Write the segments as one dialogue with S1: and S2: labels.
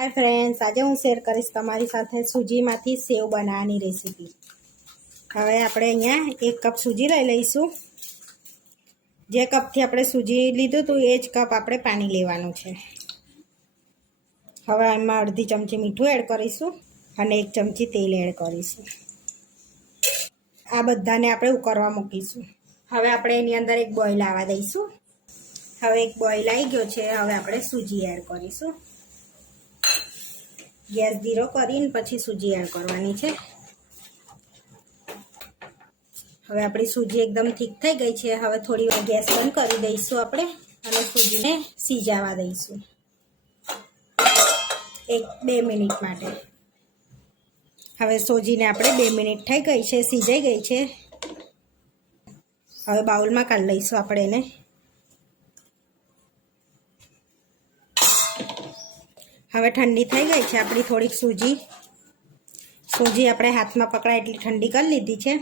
S1: Hi friends આજે હું share કરીશ તમારી સાથે સૂજીમાંથી સેવ બનાવવાની રેસીપી હવે આપણે અહીંયા એક કપ સૂજી લઈ લઈશું. જે કપથી આપણે સૂજી લીધું હતું, એ જ કપ આપણે પાણી લેવાનું છે. હવે એમાં અડધી ચમચી મીઠું એડ કરીશું અને એક ચમચી તેલ એડ કરીશું. આ બધાને આપણે ઉકળવા મૂકીશું. હવે આપણે એની અંદર એક બોઇલ આવવા દઈશું. હવે એક બોઇલ આવી ગયો છે, હવે આપણે સૂજી એડ કરીશું. ગેસ ધીરો કરીને પછી સૂજી એડ કરવાની છે. હવે આપણી સૂજી એકદમ ઠીક થઈ ગઈ છે. હવે થોડી વાર ગેસ બંધ કરી દઈશું આપણે અને સૂજીને સીજાવા દઈશું. એક, બે મિનિટ માટે. હવે સોજીને આપણે બે મિનિટ થઈ ગઈ છે, સીજાઈ ગઈ છે. હવે બાઉલમાં કાઢી લઈશું આપણે એને. હવે ઠંડી થઈ ગઈ છે. આપણી થોડીક સૂજી સૂજી આપણે હાથમાં પકડાય એટલી ઠંડી કરી લીધી છે.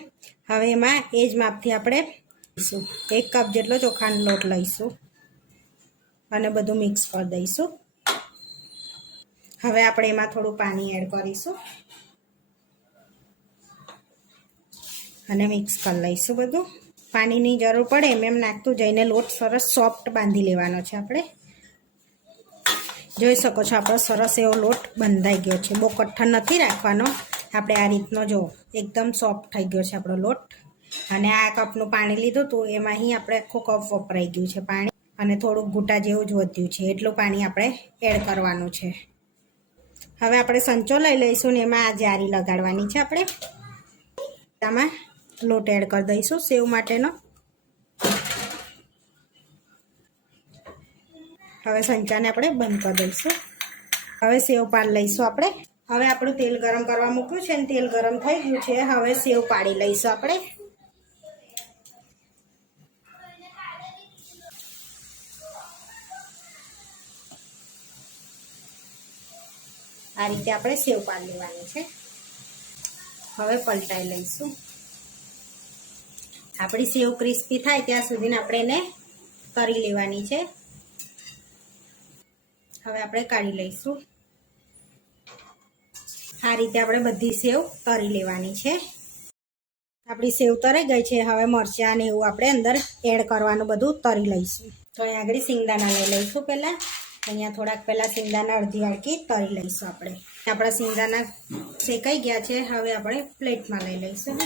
S1: હવે એમાં એ જ માપથી આપણે લઈશું. એક કપ જેટલો ચોખાનો લોટ લઈશું અને બધું મિક્સ કરી દઈશું. હવે આપણે એમાં થોડું પાણી એડ કરીશું અને મિક્સ કરી લઈશું બધું. પાણીની જરૂર પડે એમ એમ નાખતું જઈને લોટ સરસ સોફ્ટ બાંધી લેવાનો છે આપણે. જોઈ શકો છો, આપણો સરસ એવો લોટ બંધાઈ ગયો છે. બહુ કઠણ નથી રાખવાનો. આપણે આ રીતનો જો, એકદમ સોફ્ટ થઈ ગયો છે આપણો લોટ. અને આ કપનું પાણી લીધું હતું એમાં અહીં આપણે આખું કપ વપરાઈ ગયું છે પાણી. અને થોડુંક ઘૂંટા જેવું જ વધ્યું છે. એટલું પાણી આપણે એડ કરવાનું છે. હવે આપણે સંચો લઈ લઈશું ને એમાં આ જારી લગાડવાની છે આપણે. આમાં લોટ એડ કરી દઈશું સેવ માટેનો. હવે સંચાને આપણે બંધ કરી દઈશું. હવે સેવ પાડ લઈશું આપણે. હવે આપણું તેલ ગરમ કરવા મૂક્યું છે ને તેલ ગરમ થઈ ગયું છે. હવે સેવ પાડી લઈશું આપણે. આ રીતે આપણે સેવ પાડી લેવાની છે. હવે પલટાઈ લઈશું. આપણી સેવ ક્રિસ્પી થાય ત્યાં સુધીને આપણે એને કરી લેવાની છે. હવે આપણે કાઢી લઈશું. આ રીતે આપણે બધી સેવ તરી લેવાની છે. આપણી સેવ તરાઈ ગઈ છે. હવે મરચાં ને એવું આપણે અંદર એડ કરવાનું બધું તરી લઈશું. તો અહીંયા આગળ સિંગદાણા લઈ લઈશું પહેલાં. અહીંયા થોડાક પહેલાં સિંગદાણા અડધી વાડકી તરી લઈશું આપણે. આપણા સિંગદાણા શેકાઈ ગયા છે. હવે આપણે પ્લેટમાં લઈ લઈશું.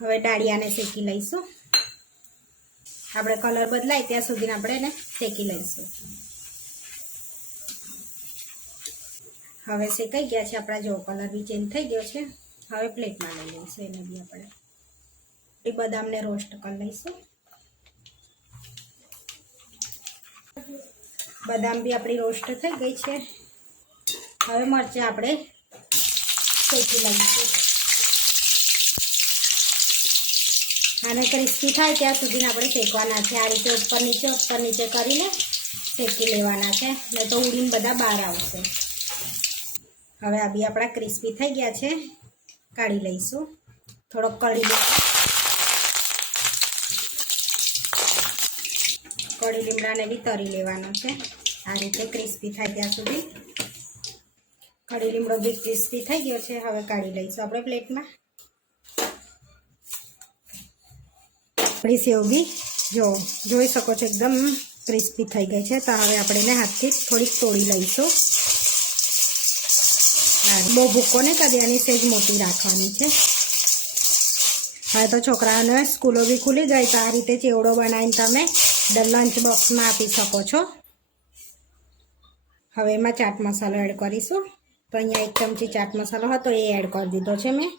S1: હવે ડાળિયાને શેકી લઈશું. આપણે કલર બદલાય ત્યાં સુધી આપણે એને શેકી લઈશું. હવે શેકાઈ ગયા છે આપણા, જો કલર બી ચેન્જ થઈ ગયો છે. હવે પ્લેટમાં લઈ લઈશું એને બી આપણે. એ બદામને રોસ્ટ કરી લઈશું. બદામ બી આપણી રોસ્ટ થઈ ગઈ છે. હવે મરચાં આપણે શેકી લઈશું. આને ક્રિસ્પી થાય ત્યાં સુધીને આપણે શેકવાના છે. આ રીતે ઉપર નીચે ઉપર નીચે કરીને શેકી લેવાના છે. નહીં તો ઉડીને બધા બહાર આવશે. હવે આ બી આપણા ક્રિસ્પી થઈ ગયા છે. કાઢી લઈશું. થોડોક કઢી કઢી લીમડાને બી તરી લેવાનો છે. આ રીતે ક્રિસ્પી થાય ત્યાં સુધી. કઢી લીમડો બી ક્રિસ્પી થઈ ગયો છે. હવે કાઢી લઈશું આપણે પ્લેટમાં. આપણી સેવ બી જો, જોઈ શકો છો એકદમ ક્રિસ્પી થઈ ગઈ છે. તો હવે આપણે એને હાથથી થોડીક તોડી લઈશું. બહુ ભૂકો નહીં કરી એની સેજ મોટી રાખવાની છે. હવે તો છોકરાઓને સ્કૂલો બી ખુલી ગઈ તો આ રીતે ચેવડો બનાવીને તમે લંચ બોક્સમાં આપી શકો છો. હવે એમાં ચાટ મસાલો એડ કરીશું. તો અહીંયા એક ચમચી ચાટ મસાલો હતો, એ એડ કરી દીધો છે મેં.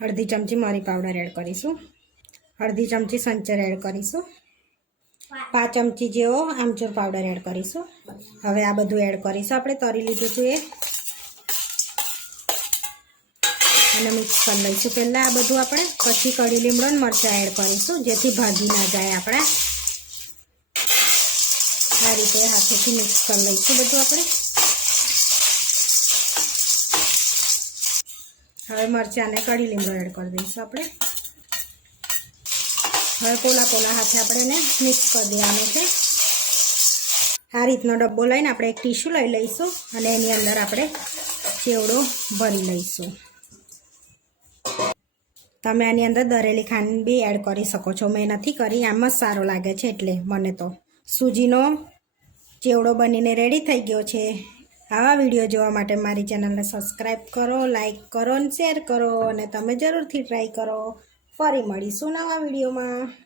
S1: અડધી ચમચી મરી પાવડર એડ કરીશું. અડધી ચમચી સંચર એડ કરીશું. પાંચ ચમચી જેવો આમચૂર પાવડર એડ કરીશું. હવે આ બધું એડ કરીશું. આપણે તરી લીધું એ. અને મિક્સ કરી લઈશું. પહેલાં આ બધું આપણે પછી કઢી લીમડો ને મરચાં એડ કરીશું, જેથી ભાગી ના જાય આપણે. આ રીતે હાથેથી મિક્સ કરી લઈશું બધું આપણે. હવે મરચાં અને કઢી લીમડો એડ કરી દઈશું આપણે. હવે પોલા પોલા હાથે આપણે એને મિક્સ કરી દેવાનું છે. આ રીતનો ડબ્બો લઈને આપણે એક ટીશ્યુ લઈ લઈશું અને એની અંદર આપણે ચેવડો ભરી લઈશું. તમે આની અંદર દરેલી ખાંડ બી એડ કરી શકો છો. મેં નથી કરી, આમ જ સારો લાગે છે એટલે મને તો. સૂજીનો ચેવડો બનીને રેડી થઈ ગયો છે. આવા વીડિયો જોવા માટે મારી ચેનલને સબસ્ક્રાઈબ કરો લાઈક કરો અને શેર કરો અને તમે જરૂરથી ટ્રાય કરો. ફરી મળીશું નવા વિડીયોમાં.